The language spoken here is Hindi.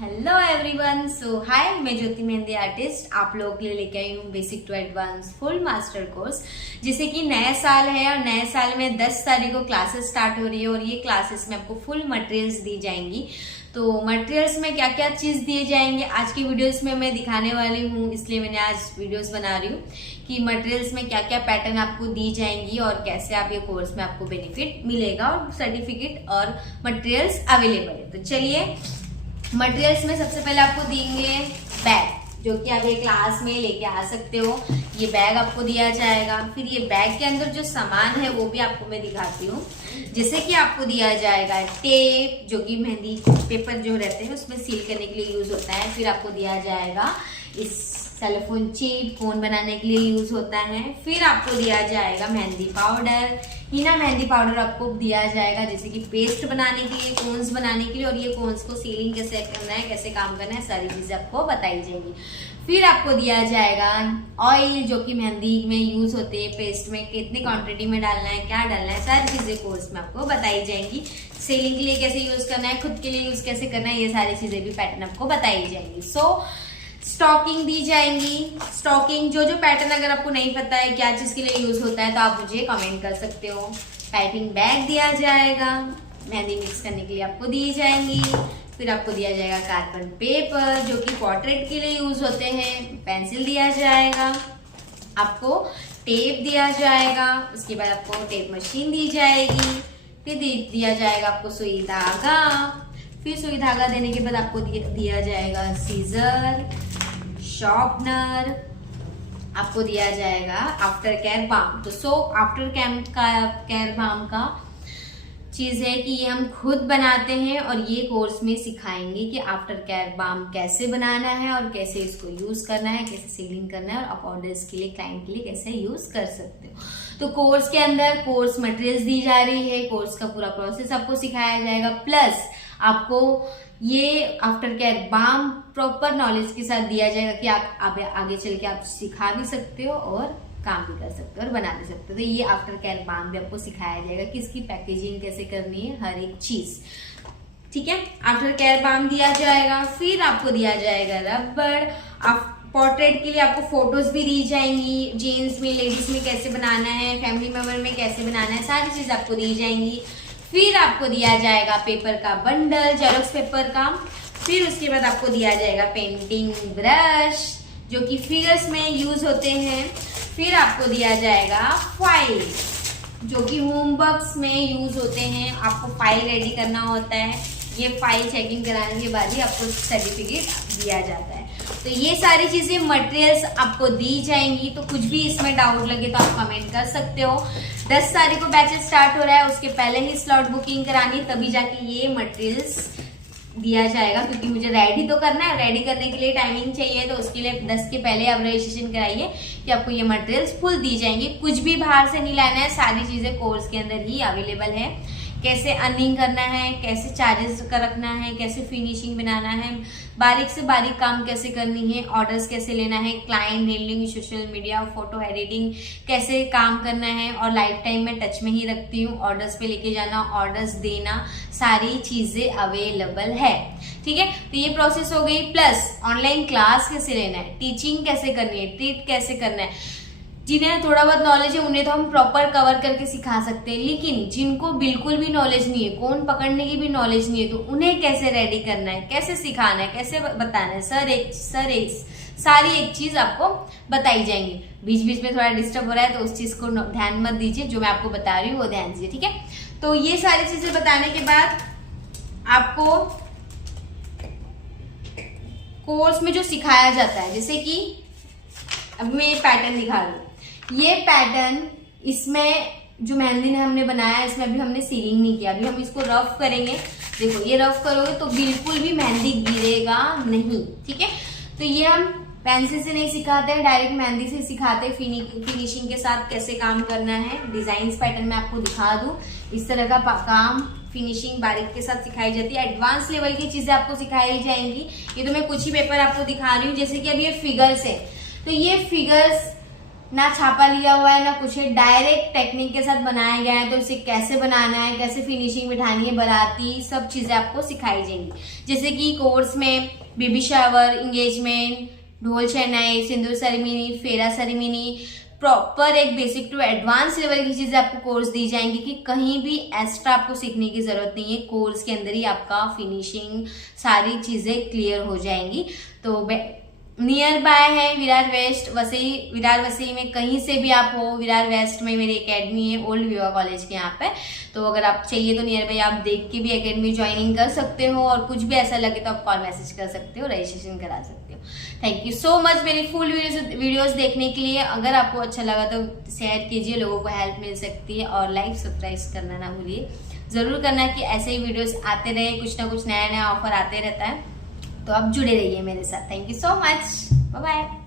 हेलो एवरीवन, सो हाय, मैं ज्योति मेहंदी आर्टिस्ट आप लोगों के लिए लेके आई हूँ basic to advance full master course. जैसे कि नया साल है और नए साल में 10 तारीख को क्लासेस स्टार्ट हो रही है और ये क्लासेस में आपको फुल मटेरियल्स दी जाएंगी। तो मटेरियल्स में क्या क्या चीज दिए जाएंगे आज की वीडियोस में मैं दिखाने वाली हूँ, इसलिए मैंने आज वीडियोस बना रही हूँ कि मटेरियल्स में क्या क्या पैटर्न आपको दी जाएंगी और कैसे आप ये कोर्स में आपको बेनिफिट मिलेगा और सर्टिफिकेट और मटेरियल्स अवेलेबल है। तो चलिए, मटेरियल्स में सबसे पहले आपको देंगे बैग, जो कि आप ये क्लास में लेके आ सकते हो। ये बैग आपको दिया जाएगा। फिर ये बैग के अंदर जो सामान है वो भी आपको मैं दिखाती हूँ। जैसे कि आपको दिया जाएगा टेप, जो कि मेहंदी पेपर जो रहते हैं उसमें सील करने के लिए यूज होता है। फिर आपको दिया जाएगा इस सेलोफोन चिप, फोन बनाने के लिए यूज होता है। फिर आपको दिया जाएगा मेहंदी पाउडर, हीना मेहंदी पाउडर आपको दिया जाएगा, जैसे कि पेस्ट बनाने के लिए, कोन्स बनाने के लिए, और ये कोन्स को सीलिंग कैसे करना है, कैसे काम करना है, सारी चीजें आपको बताई जाएंगी। फिर आपको दिया जाएगा ऑयल, जो कि मेहंदी में यूज होते हैं, पेस्ट में कितनी क्वांटिटी में डालना है, क्या डालना है, सारी चीजें कोर्स में आपको बताई जाएंगी। सेलिंग के लिए कैसे यूज करना है, खुद के लिए यूज कैसे करना है, ये सारी चीजें भी पैटर्न आपको बताई जाएंगी। स्टॉकिंग दी जाएंगी। स्टॉकिंग जो पैटर्न अगर आपको नहीं पता है क्या चीज के लिए यूज होता है तो आप मुझे कमेंट कर सकते हो। पाइपिंग बैग दिया जाएगा, मेहंदी मिक्स करने के लिए आपको दी जाएंगी। फिर आपको दिया जाएगा कार्बन पेपर, जो कि पोर्ट्रेट के लिए यूज होते हैं। पेंसिल दिया जाएगा, आपको टेप दिया जाएगा, उसके बाद आपको टेप मशीन दी जाएगी। फिर दिया जाएगा आपको सुई धागा। फिर सुई धागा देने के बाद आपको दिया जाएगा सीजर, शार्पनर, आपको दिया जाएगा आफ्टर केयर बाम। तो आफ्टर केयर बाम का चीज है कि ये हम खुद बनाते हैं और ये कोर्स में सिखाएंगे कि आफ्टर केयर बाम कैसे बनाना है और कैसे इसको यूज करना है, कैसे सीलिंग करना है और आप ऑर्डर्स के लिए, क्लाइंट के लिए कैसे यूज कर सकते हो। तो कोर्स के अंदर कोर्स मटेरियल्स दी जा रही है, कोर्स का पूरा प्रोसेस आपको सिखाया जाएगा, प्लस आपको ये after care balm proper knowledge के साथ दिया जाएगा कि आप आगे चल के आप सिखा भी सकते हो और काम भी कर सकते हो और बना भी सकते हो। तो ये आफ्टर केयर बाम भी आपको सिखाया जाएगा कि इसकी पैकेजिंग कैसे करनी है, हर एक चीज। ठीक है, आफ्टर केयर बाम दिया जाएगा। फिर आपको दिया जाएगा रबड़। पोर्ट्रेट के लिए आपको फोटोज भी दी जाएंगी, जेंट्स में, लेडीज में कैसे बनाना है, फैमिली मेंबर में कैसे बनाना है, सारी चीज आपको दी जाएंगी। फिर आपको दिया जाएगा पेपर का बंडल, जेरॉक्स पेपर का। फिर उसके बाद आपको दिया जाएगा पेंटिंग ब्रश, जो कि फिगर्स में यूज होते हैं। फिर आपको दिया जाएगा फाइल, जो कि होमवर्क्स में यूज होते हैं। आपको फाइल रेडी करना होता है, ये फाइल चेकिंग कराने के बाद ही आपको सर्टिफिकेट दिया जाता है। तो ये सारी चीजें मटेरियल्स आपको दी जाएंगी। तो कुछ भी इसमें डाउट लगे तो आप कमेंट कर सकते हो। 10 तारीख को बैचेस स्टार्ट हो रहा है, उसके पहले ही स्लॉट बुकिंग करानी, तभी जाके ये मटेरियल्स दिया जाएगा, क्योंकि मुझे रेडी तो करना है। रेडी करने के लिए टाइमिंग चाहिए, तो उसके लिए 10 के पहले आप रजिस्ट्रेशन कराइए कि आपको ये मटेरियल्स फुल दी जाएंगी। कुछ भी बाहर से नहीं लाना है, सारी चीजें कोर्स के अंदर ही अवेलेबल है। कैसे अर्निंग करना है, कैसे चार्जेस का रखना है, कैसे फिनिशिंग बनाना है, बारीक से बारीक काम कैसे करनी है, ऑर्डर्स कैसे लेना है, client handling, social media, photo editing कैसे काम करना है, और लाइफ टाइम में टच में ही रखती हूँ। ऑर्डर्स पे लेके जाना, ऑर्डर्स देना, सारी चीजें अवेलेबल है। ठीक है, तो ये प्रोसेस हो गई। प्लस ऑनलाइन क्लास कैसे लेना है, टीचिंग कैसे करनी है, ट्रीट कैसे करना है। जिन्हें थोड़ा बहुत नॉलेज है उन्हें तो हम प्रॉपर कवर करके सिखा सकते हैं, लेकिन जिनको बिल्कुल भी नॉलेज नहीं है, कौन पकड़ने की भी नॉलेज नहीं है, तो उन्हें कैसे रेडी करना है, कैसे सिखाना है, कैसे बताना है, सारी एक चीज आपको बताई जाएंगी। बीच बीच में थोड़ा डिस्टर्ब हो रहा है तो उस चीज को ध्यान मत दीजिए, जो मैं आपको बता रही हूँ वो ध्यान दीजिए। ठीक है, तो ये सारी चीजें बताने के बाद आपको कोर्स में जो सिखाया जाता है, जैसे कि अब मैं ये पैटर्न दिखा रही हूँ। ये पैटर्न, इसमें जो मेहंदी ने हमने बनाया है, इसमें अभी हमने सीलिंग नहीं किया, अभी हम इसको रफ करेंगे। देखो, ये रफ करोगे तो बिल्कुल भी मेहंदी गिरेगा नहीं। ठीक है, तो ये हम पेंसिल से नहीं सिखाते हैं, डायरेक्ट मेहंदी से सिखाते हैं, फिनिशिंग के साथ कैसे काम करना है। डिजाइन पैटर्न में आपको दिखा दूं, इस तरह का काम, फिनिशिंग बारीक के साथ सिखाई जाती है। एडवांस लेवल की चीजें आपको सिखाई जाएंगी। ये तो मैं कुछ ही पेपर आपको दिखा रही हूँ। जैसे कि अब ये फिगर्स है, तो ये फिगर्स ना छापा लिया हुआ है ना कुछ है, डायरेक्ट टेक्निक के साथ बनाया गया है। तो इसे कैसे बनाना है, कैसे फिनिशिंग बिठानी है, बाराती, सब चीजें आपको सिखाई जाएंगी। जैसे कि कोर्स में बेबी शावर, इंगेजमेंट, ढोल शहनाई, सिंदूर सेरेमनी, फेरा सेरेमनी, प्रॉपर एक बेसिक टू एडवांस लेवल की चीजें आपको कोर्स दी जाएंगी कि कहीं भी एक्स्ट्रा आपको सीखने की जरूरत नहीं है। कोर्स के अंदर ही आपका फिनिशिंग सारी चीजें क्लियर हो जाएंगी। तो नियर बाय है विरार वेस्ट वसई, विरार वसई में कहीं से भी आप हो, विरार वेस्ट में मेरी एकेडमी है ओल्ड विवा कॉलेज के यहाँ पे। तो अगर आप चाहिए तो नियर बाय आप देख के भी एकेडमी ज्वाइनिंग कर सकते हो, और कुछ भी ऐसा लगे तो आप कॉल मैसेज कर सकते हो, रजिस्ट्रेशन करा सकते हो। थैंक यू सो मच मेरी फुल वीडियोस देखने के लिए। अगर आपको अच्छा लगा तो शेयर कीजिए, लोगों को हेल्प मिल सकती है, और लाइक सब्सक्राइब करना ना भूलिए, जरूर करना कि ऐसे ही वीडियोस आते रहे, कुछ ना कुछ नया नया ऑफर आते रहता है। तो आप जुड़े रहिए मेरे साथ। Thank you so much, bye bye.